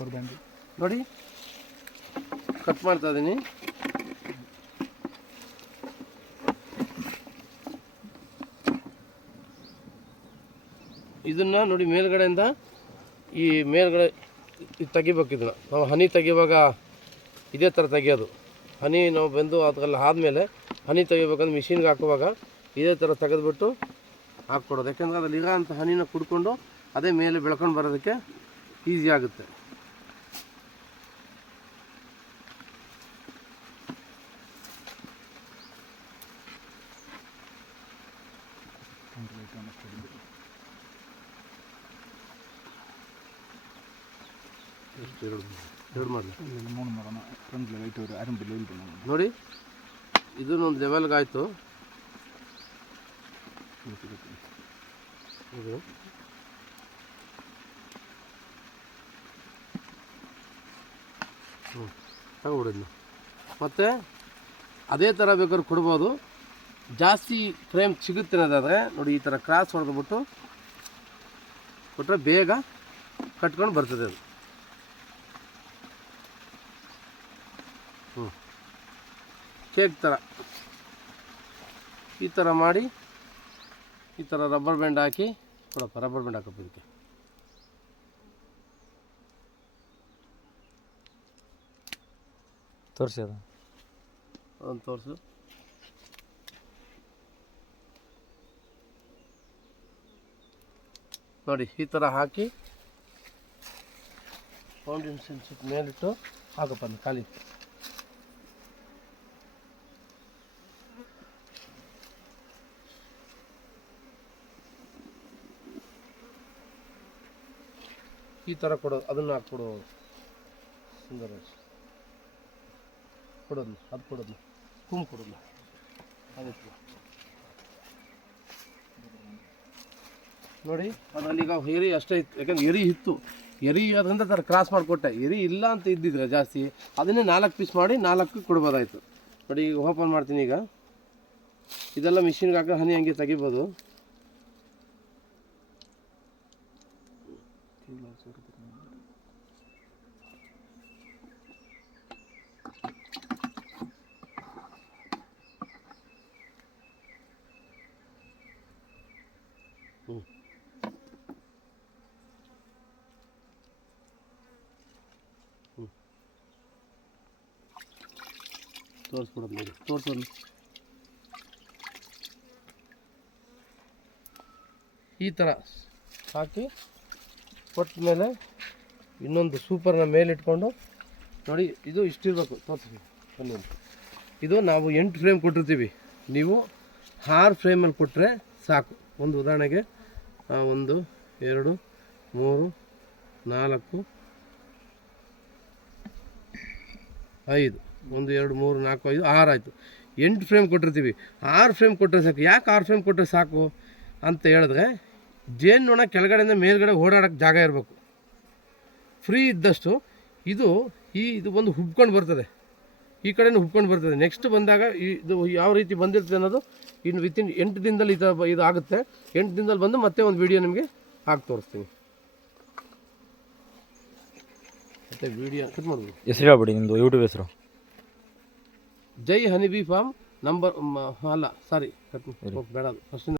Rubber band ನೋಡಿ cut ಮಾಡ್ತಾ ಇದ್ದೀನಿ. ಇದನ್ನು ನೋಡಿ ಮೇಲ್ಗಡೆಯಿಂದ ಈ ಮೇಲ್ಗಡೆ ತೆಗಿಬೇಕು. ಇದನ್ನು ನಾವು ಹನಿ ತೆಗಿಯುವಾಗ ಇದೇ ಥರ ತೆಗಿಯೋದು. ಹನಿ ನಾವು ಬೆಂದು ಅದೆಲ್ಲ ಆದಮೇಲೆ ಹನಿ ತೆಗಿಬೇಕಂದ್ರೆ ಮಿಷಿನ್ಗೆ ಹಾಕುವಾಗ ಇದೇ ಥರ ತೆಗೆದುಬಿಟ್ಟು ಹಾಕ್ಕೊಡೋದು. ಯಾಕೆಂದರೆ ಅದ್ರಲ್ಲಿ ಇರೋ ಅಂಥ ಹನಿನ ಕುಡ್ಕೊಂಡು ಅದೇ ಮೇಲೆ ಬೆಳ್ಕೊಂಡು ಬರೋದಕ್ಕೆ ಈಸಿ ಆಗುತ್ತೆ. ಎರಡು ಮಾಡಲಿ ನೋಡಿ, ಇದನ್ನೊಂದು ಲೆವೆಲ್ಗೆ ಆಯಿತು. ಇದು ತಗೊಬಿಡಿದ್ನ ಮತ್ತು ಅದೇ ಥರ ಬೇಕಾದ್ರೆ ಕೊಡ್ಬೋದು. ಜಾಸ್ತಿ ಫ್ರೇಮ್ ಸಿಗುತ್ತೆ ಅನ್ನೋದಾದರೆ ನೋಡಿ ಈ ಥರ ಕ್ರಾಸ್ ಹೊಡೆದ್ಬಿಟ್ಟು ಕೊಟ್ಟರೆ ಬೇಗ ಕಟ್ಕೊಂಡು ಬರ್ತದೆ ಅದು. ಕೇಕ್ ಥರ ಈ ಥರ ಮಾಡಿ ಈ ಥರ ರಬ್ಬರ್ ಬ್ಯಾಂಡ್ ಹಾಕಿ ಕೊಡಪ್ಪ. ರಬ್ಬರ್ ಬ್ಯಾಂಡ್ ಹಾಕಪ್ಪ ಇದಕ್ಕೆ. ತೋರಿಸಿ ಅದನ್ನು ತೋರಿಸು. ನೋಡಿ ಈ ಥರ ಹಾಕಿ ಫೌಂಡೇಶನ್ ಶಿಟ್ ಮೇಲಿಟ್ಟು ಹಾಕಪ್ಪ ಅದು ಖಾಲಿ. ಈ ಥರ ಕೊಡೋದು, ಅದನ್ನು ಹಾಕ್ಕೊಡು. ಸುಂದರ ಕೊಡೋದು, ಅದು ಕೊಡೋದು, ಕುಮ್ ಕೊಡೋದು. ಅದಕ್ಕೆ ನೋಡಿ ಅದರಲ್ಲಿ ಈಗ ಎರಿ ಅಷ್ಟೇ ಇತ್ತು. ಯಾಕಂದ್ರೆ ಎರಿ ಇತ್ತು, ಎರಿ ಅದರಿಂದ ಥರ ಕ್ರಾಸ್ ಮಾಡಿಕೊಟ್ಟೆ. ಎರಿ ಇಲ್ಲ ಅಂತ ಇದ್ದಿದ್ರೆ ಜಾಸ್ತಿ ಅದನ್ನೇ 4 ಪೀಸ್ ಮಾಡಿ 4 ಕೊಡ್ಬೋದಾಯಿತು. ನೋಡಿ ಈಗ ಓಪನ್ ಮಾಡ್ತೀನಿ. ಈಗ ಇದೆಲ್ಲ ಮಿಷಿನ್ಗೆ ಹಾಕಿ ಹನಿ ಹಂಗೆ ತೆಗಿಬೋದು. ತೋರಿಸ್ಬಿಡೋದು ನೋಡಿ, ತೋರಿಸೋದು. ಈ ಥರ ಹಾಕಿ ಕೊಟ್ಟ ಮೇಲೆ ಇನ್ನೊಂದು ಸೂಪರ್ನ ಮೇಲಿಟ್ಕೊಂಡು ನೋಡಿ ಇದು ಇಷ್ಟಿರಬೇಕು. ತೋರಿಸ್ತೀವಿ ಒಂದೊಂದು. ಇದು ನಾವು 8 ಫ್ರೇಮ್ ಕೊಟ್ಟಿರ್ತೀವಿ, ನೀವು 6 ಫ್ರೇಮಲ್ಲಿ ಕೊಟ್ಟರೆ ಸಾಕು. ಒಂದು ಉದಾಹರಣೆಗೆ 1 2 3 4 5 1 2 3 4 5 6 ಆಯಿತು. 8 ಫ್ರೇಮ್ ಕೊಟ್ಟಿರ್ತೀವಿ, 6 ಫ್ರೇಮ್ ಕೊಟ್ಟರೆ ಸಾಕು. ಯಾಕೆ 6 ಫ್ರೇಮ್ ಕೊಟ್ಟರೆ ಸಾಕು ಅಂತ ಹೇಳಿದ್ರೆ ಜೇನುನೊಣ ಕೆಳಗಡೆಯಿಂದ ಮೇಲ್ಗಡೆ ಓಡಾಡೋಕ್ಕೆ ಜಾಗ ಇರಬೇಕು. ಫ್ರೀ ಇದ್ದಷ್ಟು ಇದು ಒಂದು ಹುಬ್ಕೊಂಡು ಬರ್ತದೆ, ಈ ಕಡೆನೂ ಹುಬ್ಕೊಂಡು ಬರ್ತದೆ. ನೆಕ್ಸ್ಟ್ ಬಂದಾಗ ಇದು ಯಾವ ರೀತಿ ಬಂದಿರ್ತದೆ ಅನ್ನೋದು ಇನ್ನು ವಿತಿನ್ 8 ದಿನದಲ್ಲಿ ಇದು ಆಗುತ್ತೆ. 8 ದಿನದಲ್ಲಿ ಬಂದು ಮತ್ತೆ ಒಂದು ವಿಡಿಯೋ ನಿಮಗೆ ಹಾಕಿ ತೋರಿಸ್ತೀನಿ. ಮತ್ತೆ ವಿಡಿಯೋ ಕಟ್ ಮಾಡ್ಬೋದು. ಹೆಸರು ಹೇಳ್ಬಿಡಿ ನಿಮ್ಮದು ಯೂಟ್ಯೂಬ್ ಹೆಸರು. ಜೈ ಹನಿ ಬಿ ಫಾರ್ಮ್ ನಂಬರ್ ಅಲ್ಲ ಸಾರಿ ಕಟ್ ಬೇಡ ಫಸ್ಟ್